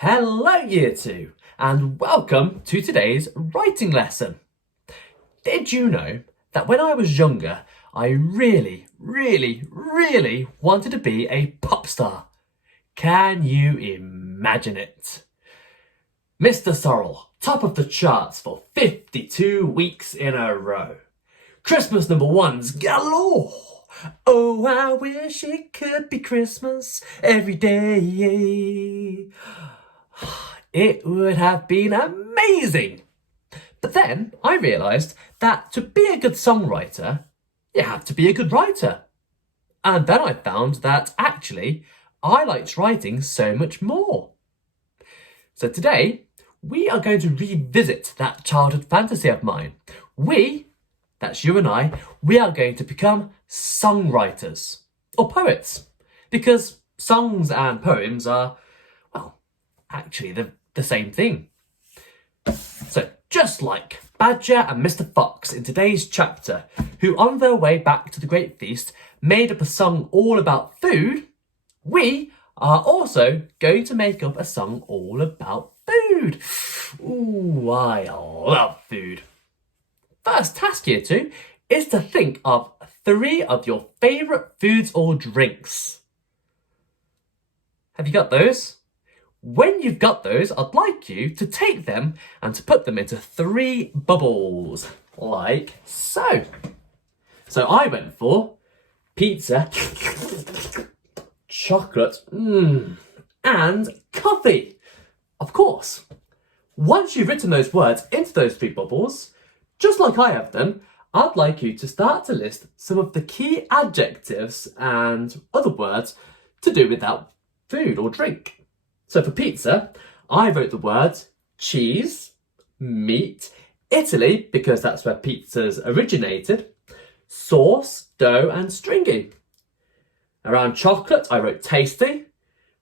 Hello Year 2 and welcome to today's writing lesson. Did you know that when I was younger I really wanted to be a pop star? Can you imagine it? Mr. Sorrel, top of the charts for 52 weeks in a row. Christmas #1s galore. Oh, I wish it could be Christmas every day. It would have been amazing. But then I realised that to be a good songwriter, you have to be a good writer. And then I found that actually I liked writing so much more. So today we are going to revisit that childhood fantasy of mine. That's you and I, we are going to become songwriters or poets, because songs and poems are, well, actually the same thing. So just like Badger and Mr. Fox in today's chapter, who on their way back to the Great Feast made up a song all about food, we are also going to make up a song all about food. Ooh, I love food. First task Year 2 is to think of 3 of your favourite foods or drinks. Have you got those? When you've got those, I'd like you to take them and to put them into 3 bubbles, like so. So I went for pizza, chocolate, and coffee. Of course. Once you've written those words into those 3 bubbles, just like I have done, I'd like you to start to list some of the key adjectives and other words to do with that food or drink. So for pizza, I wrote the words cheese, meat, Italy, because that's where pizzas originated, sauce, dough, and stringy. Around chocolate, I wrote tasty,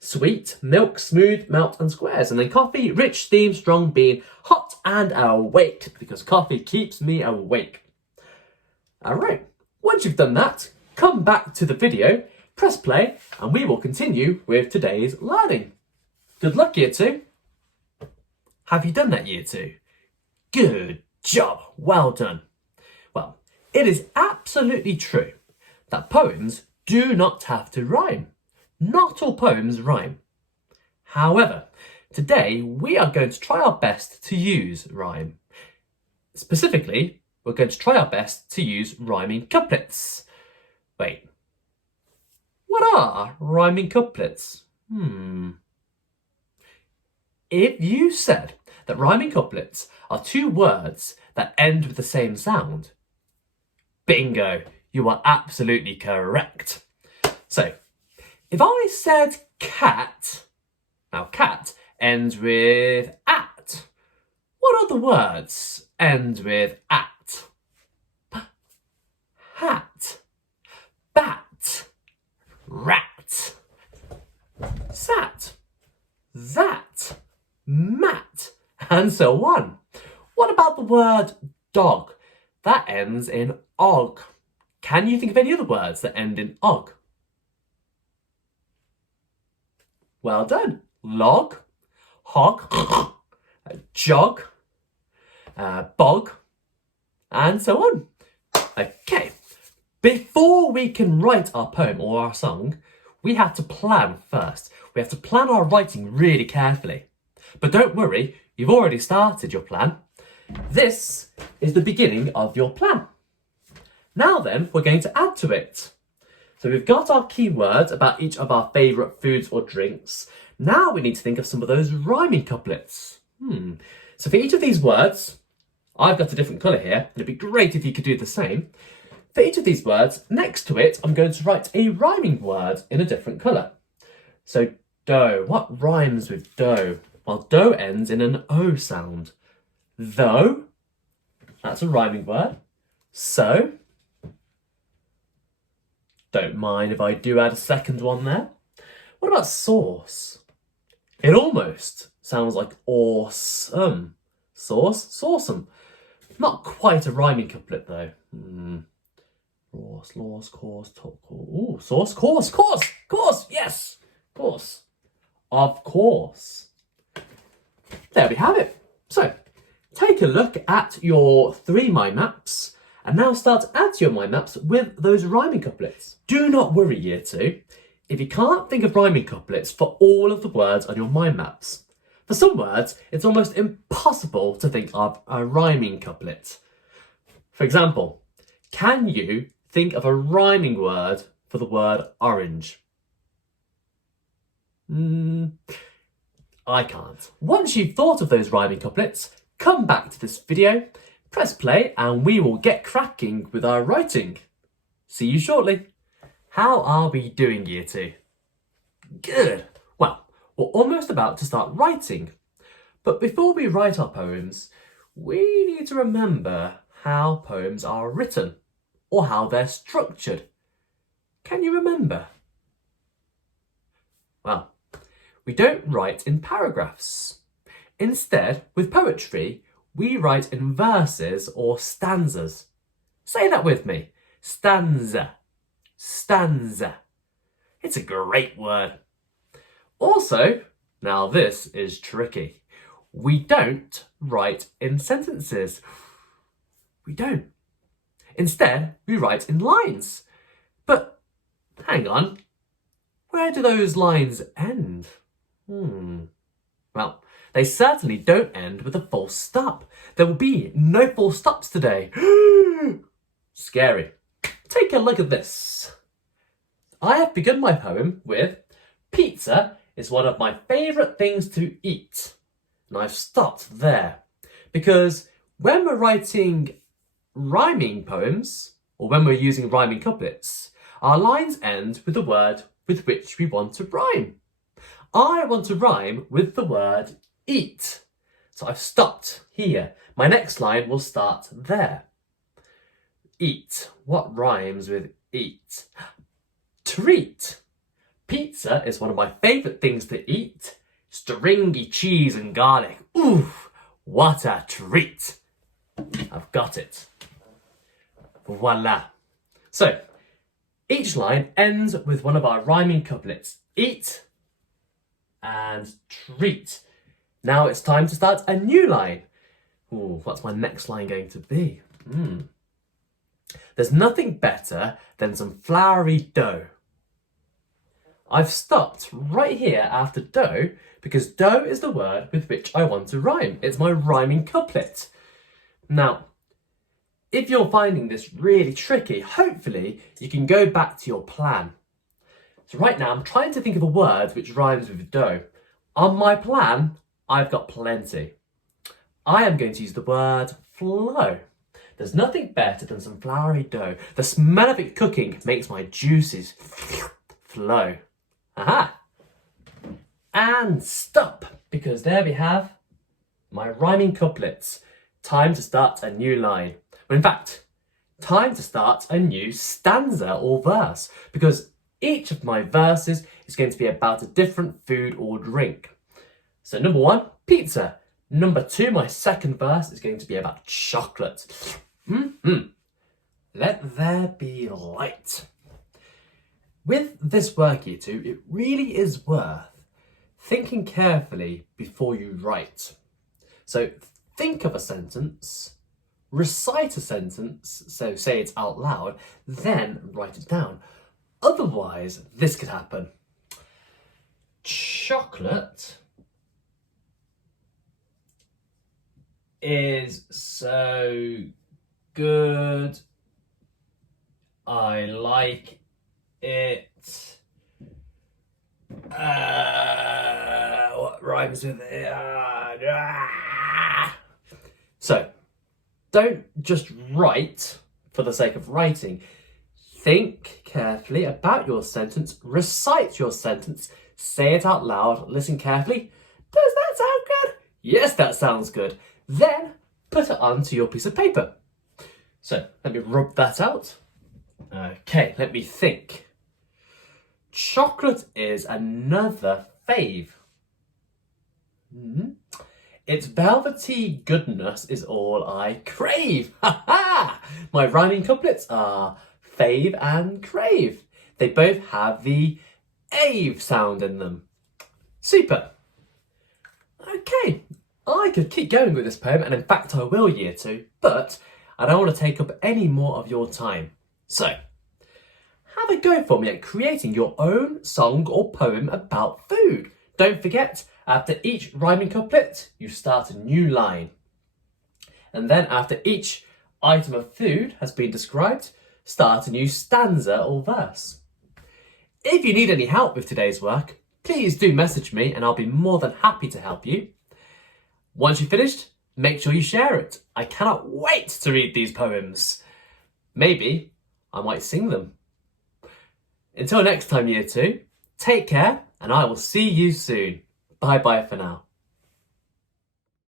sweet, milk, smooth, melt, and squares. And then coffee, rich, steam, strong, bean, hot, and awake, because coffee keeps me awake. Alright, once you've done that, come back to the video, press play, and we will continue with today's learning. Good luck, Year 2. Have you done that, Year 2? Good job, well done. Well, it is absolutely true that poems do not have to rhyme. Not all poems rhyme. However, today we are going to try our best to use rhyme. Specifically, we're going to try our best to use rhyming couplets. Wait, what are rhyming couplets? If you said that rhyming couplets are 2 words that end with the same sound, bingo, you are absolutely correct. So, if I said cat, now cat ends with at. What other words end with at? Hat, bat, rat, sat, that, mat, and so on. What about the word dog? That ends in og. Can you think of any other words that end in og? Well done. Log, hog, jog, bog, and so on. Okay, before we can write our poem or our song, we have to plan first. We have to plan our writing really carefully. But don't worry, you've already started your plan. This is the beginning of your plan. Now then, we're going to add to it. So we've got our keywords about each of our favourite foods or drinks. Now we need to think of some of those rhyming couplets. So for each of these words, I've got a different colour here. It'd be great if you could do the same. For each of these words, next to it, I'm going to write a rhyming word in a different colour. So dough, what rhymes with dough? Well, dough ends in an O sound. Though, that's a rhyming word. So, don't mind if I do add a second one there. What about sauce? It almost sounds like awesome. Sauce, sawsome. Not quite a rhyming couplet though. Sauce, course, talk. Ooh, sauce, course, yes, course. Of course. there we have it. So, take a look at your 3 mind maps and now start to add to your mind maps with those rhyming couplets. Do not worry, Year 2, if you can't think of rhyming couplets for all of the words on your mind maps. For some words, it's almost impossible to think of a rhyming couplet. For example, can you think of a rhyming word for the word orange? I can't. Once you've thought of those rhyming couplets, come back to this video, press play, and we will get cracking with our writing. See you shortly. How are we doing, Year 2? Good. Well, we're almost about to start writing. But before we write our poems, we need to remember how poems are written, or how they're structured. Can you remember? Well, we don't write in paragraphs. Instead, with poetry, we write in verses or stanzas. Say that with me. Stanza. Stanza. It's a great word. Also, now this is tricky. We don't write in sentences. We don't. Instead, we write in lines. But hang on. Where do those lines end? Well, they certainly don't end with a full stop. There will be no full stops today. Scary. Take a look at this. I have begun my poem with pizza is one of my favourite things to eat. And I've stopped there. Because when we're writing rhyming poems, or when we're using rhyming couplets, our lines end with the word with which we want to rhyme. I want to rhyme with the word eat. So I've stopped here. My next line will start there. Eat. What rhymes with eat? Treat. Pizza is one of my favourite things to eat. Stringy cheese and garlic. Ooh, what a treat. I've got it. Voila. So, each line ends with one of our rhyming couplets. Eat and treat. Now it's time to start a new line. Ooh, what's my next line going to be? There's nothing better than some floury dough. I've stopped right here after dough because dough is the word with which I want to rhyme. It's my rhyming couplet. Now, if you're finding this really tricky, hopefully you can go back to your plan. So right now I'm trying to think of a word which rhymes with dough. On my plan, I've got plenty. I am going to use the word flow. There's nothing better than some floury dough. The smell of it cooking makes my juices flow. Aha! And stop, because there we have my rhyming couplets. Time to start a new line. Well, in fact, time to start a new stanza or verse, because each of my verses is going to be about a different food or drink. So number 1, pizza. Number 2, my second verse is going to be about chocolate. Let there be light. With this work, Year 2, it really is worth thinking carefully before you write. So think of a sentence, recite a sentence, so say it out loud, then write it down. Otherwise, this could happen. Chocolate is so good. I like it. What rhymes with it? So, don't just write for the sake of writing. Think carefully about your sentence, recite your sentence, say it out loud, listen carefully. Does that sound good? Yes, that sounds good. Then put it onto your piece of paper. So let me rub that out. Okay, let me think. Chocolate is another fave. Its velvety goodness is all I crave. Ha ha! My rhyming couplets are fave and crave. They both have the ave sound in them. Super. Okay, I could keep going with this poem, and in fact I will, Year 2, but I don't want to take up any more of your time. So, have a go for me at creating your own song or poem about food. Don't forget, after each rhyming couplet, you start a new line. And then after each item of food has been described, start a new stanza or verse. If you need any help with today's work, please do message me and I'll be more than happy to help you. Once you've finished, make sure you share it. I cannot wait to read these poems. Maybe I might sing them. Until next time, Year 2, take care and I will see you soon. Bye bye for now.